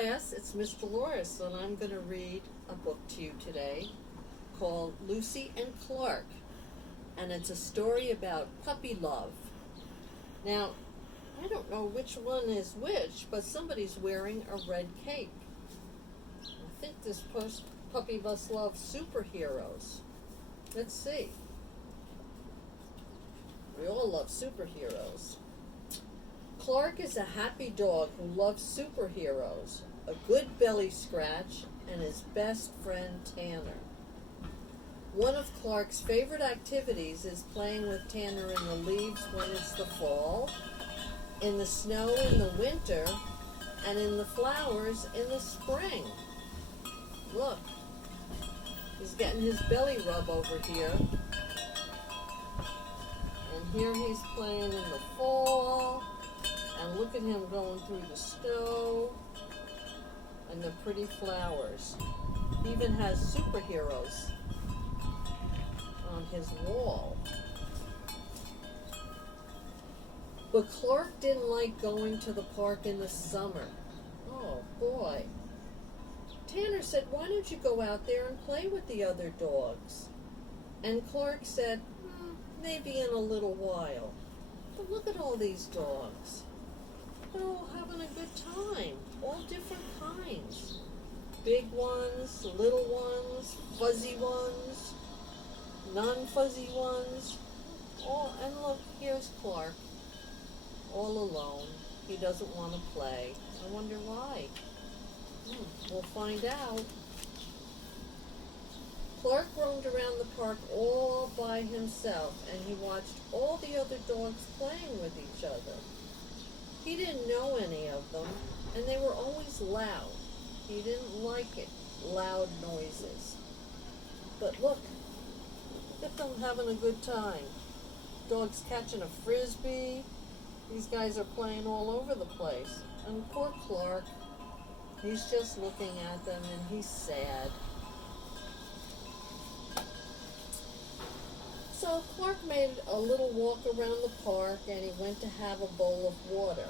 class, it's Miss Dolores, and I'm going to read a book to you today called Lucy and Clark, and it's a story about puppy love. Now, I don't know which one is which, but somebody's wearing a red cape. I think this puppy must love superheroes. Let's see. We all love superheroes. Clark is a happy dog who loves superheroes, a good belly scratch, and his best friend Tanner. One of Clark's favorite activities is playing with Tanner in the leaves when it's the fall, in the snow in the winter, and in the flowers in the spring. Look, he's getting his belly rub over here. And here he's playing in the fall. And look at him going through the snow and the pretty flowers. He even has superheroes on his wall. But Clark didn't like going to the park in the summer. Oh boy. Tanner said, "Why don't you go out there and play with the other dogs?" And Clark said, "Maybe in a little while. But look at all these dogs. They're all having a good time, all different kinds. Big ones, little ones, fuzzy ones, non-fuzzy ones. And look, here's Clark, all alone. He doesn't want to play. I wonder why. We'll find out." Clark roamed around the park all by himself, and he watched all the other dogs playing with each other. He didn't know any of them, and they were always loud. He didn't like it, loud noises. But look at them having a good time. Dogs catching a frisbee. These guys are playing all over the place. And poor Clark, he's just looking at them, and he's sad. So Clark made a little walk around the park, and he went to have a bowl of water.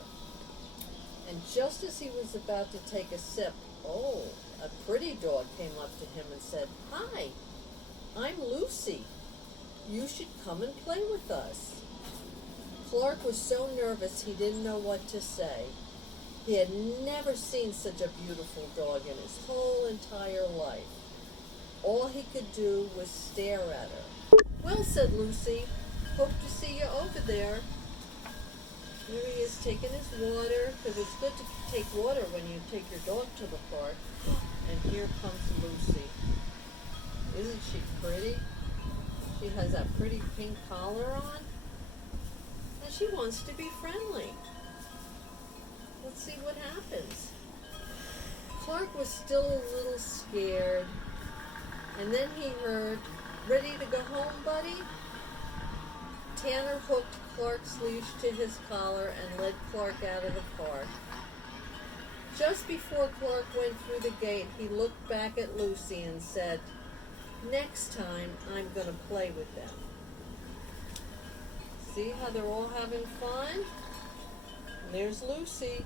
And just as he was about to take a sip, a pretty dog came up to him and said, "Hi, I'm Lucy. You should come and play with us." Clark was so nervous he didn't know what to say. He had never seen such a beautiful dog in his whole entire life. All he could do was stare at her. "Well," said Lucy, "hope to see you over there." Here he is taking his water, because it's good to take water when you take your dog to the park. And here comes Lucy. Isn't she pretty? She has that pretty pink collar on. And she wants to be friendly. Let's see what happens. Clark was still a little scared. And then he heard, "Ready to go home, buddy?" Tanner hooked Clark's leash to his collar and led Clark out of the park. Just before Clark went through the gate, he looked back at Lucy and said, "Next time, I'm going to play with them." See how they're all having fun? And there's Lucy.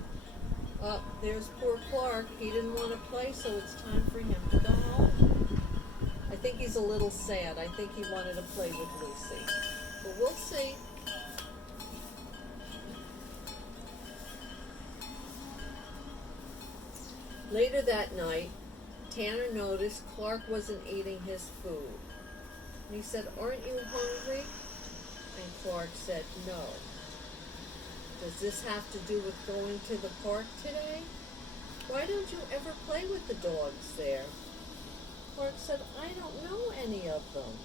There's poor Clark. He didn't want to play, so it's time for him to go home. I think he's a little sad. I think he wanted to play with Lucy. But we'll see. Later that night, Tanner noticed Clark wasn't eating his food. And he said, "Aren't you hungry?" And Clark said, "No." "Does this have to do with going to the park today? Why don't you ever play with the dogs there?" Clark said, "I don't know any of them."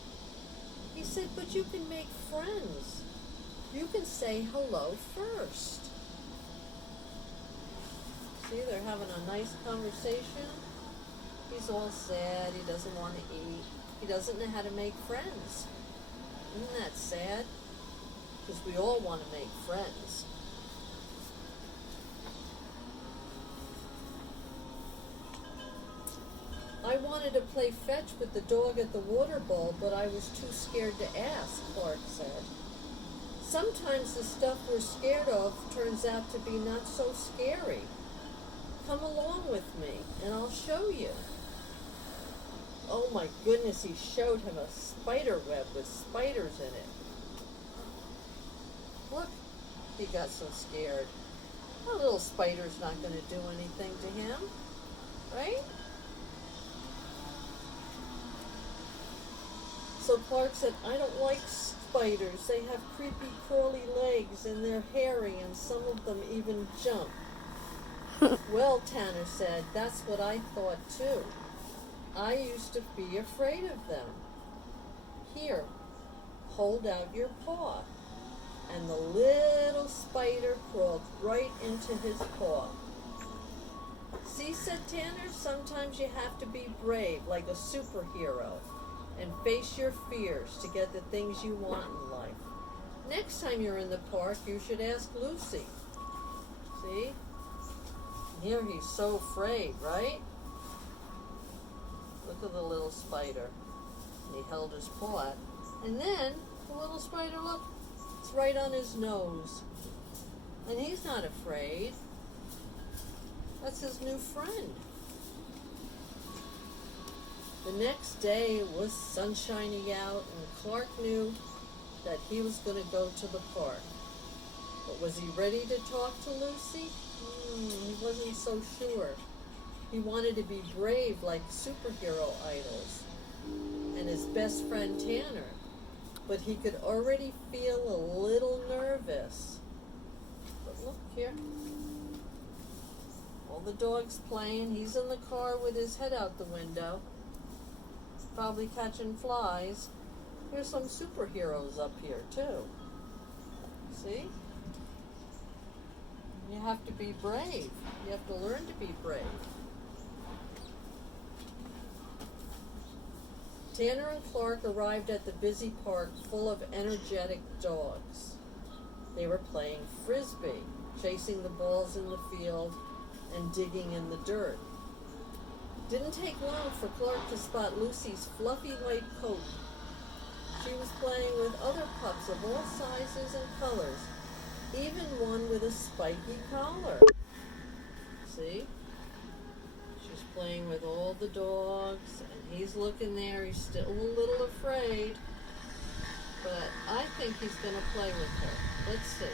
He said, "But you can make friends. You can say hello first." See, they're having a nice conversation. He's all sad. He doesn't want to eat. He doesn't know how to make friends. Isn't that sad? Because we all want to make friends. "I wanted to play fetch with the dog at the water bowl, but I was too scared to ask," Clark said. Sometimes the stuff we're scared of turns out to be not so scary. Come along with me, and I'll show you. Oh my goodness, he showed him a spider web with spiders in it. Look, he got so scared. A little spider's not going to do anything to him, right? So Clark said, I don't like spiders. They have creepy crawly legs and they're hairy and some of them even jump. Well, Tanner said, that's what I thought too. I used to be afraid of them. Here, hold out your paw. And the little spider crawled right into his paw. See, said Tanner, sometimes you have to be brave like a superhero and face your fears to get the things you want in life. Next time you're in the park, you should ask Lucy. See? Here he's so afraid, right? Look at the little spider. And he held his paw out. And then the little spider, look, it's right on his nose. And he's not afraid. That's his new friend. The next day it was sunshiny out, and Clark knew that he was going to go to the park. But was he ready to talk to Lucy? He wasn't so sure. He wanted to be brave like superhero idols and his best friend Tanner. But he could already feel a little nervous. But look here. All the dogs playing. He's in the car with his head out the window. He's probably catching flies. There's some superheroes up here too. See? You have to be brave. You have to learn to be brave. Tanner and Clark arrived at the busy park full of energetic dogs. They were playing frisbee, chasing the balls in the field and digging in the dirt. Didn't take long for Clark to spot Lucy's fluffy white coat. She was playing with other pups of all sizes and colors, even one with a spiky collar. See? She's playing with all the dogs, and he's looking there. He's still a little afraid, but I think he's going to play with her. Let's see.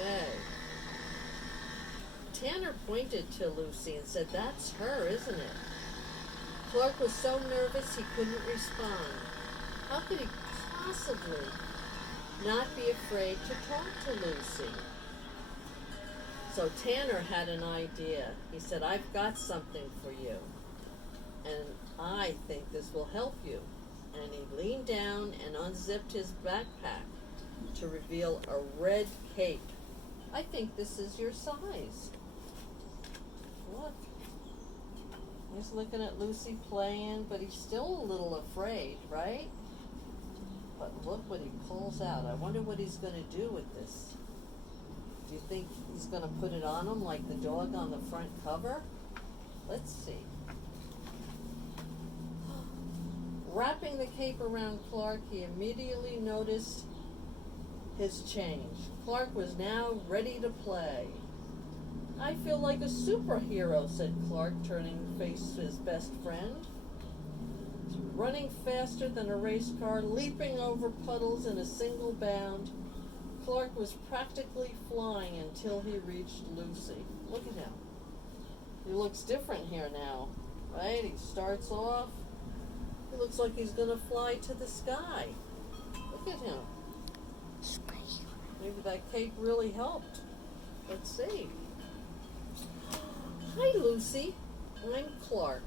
Okay. Tanner pointed to Lucy and said, that's her, isn't it? Clark was so nervous he couldn't respond. How could he possibly not be afraid to talk to Lucy? So Tanner had an idea. He said, I've got something for you, and I think this will help you. And he leaned down and unzipped his backpack to reveal a red cape. I think this is your size. Look. He's looking at Lucy playing, but he's still a little afraid, right? But look what he pulls out. I wonder what he's going to do with this. Do you think he's going to put it on him like the dog on the front cover? Let's see. Wrapping the cape around Clark, he immediately noticed his change. Clark was now ready to play. I feel like a superhero, said Clark, turning to face his best friend. Running faster than a race car, leaping over puddles in a single bound, Clark was practically flying until he reached Lucy. Look at him. He looks different here now, right? He starts off. He looks like he's going to fly to the sky. Look at him. Maybe that cape really helped. Let's see. Hi, Lucy. I'm Clark.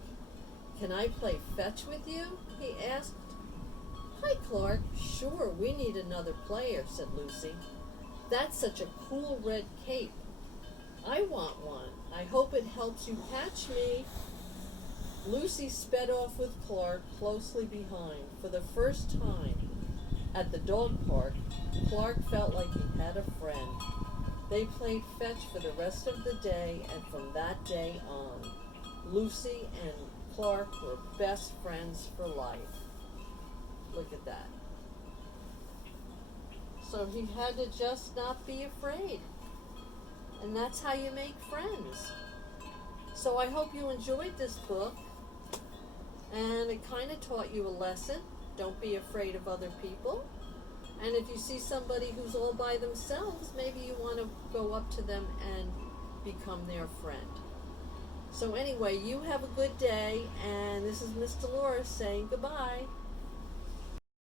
Can I play fetch with you? He asked. Hi, Clark. Sure, we need another player, said Lucy. That's such a cool red cape. I want one. I hope it helps you catch me. Lucy sped off with Clark closely behind. For the first time at the dog park, Clark felt like he had a friend. They played fetch for the rest of the day, and from that day on, Lucy and Clark were best friends for life. Look at that. So he had to just not be afraid. And that's how you make friends. So I hope you enjoyed this book. And it kind of taught you a lesson. Don't be afraid of other people. And if you see somebody who's all by themselves, maybe you want to go up to them and become their friend. So anyway, you have a good day. And this is Miss Dolores saying goodbye.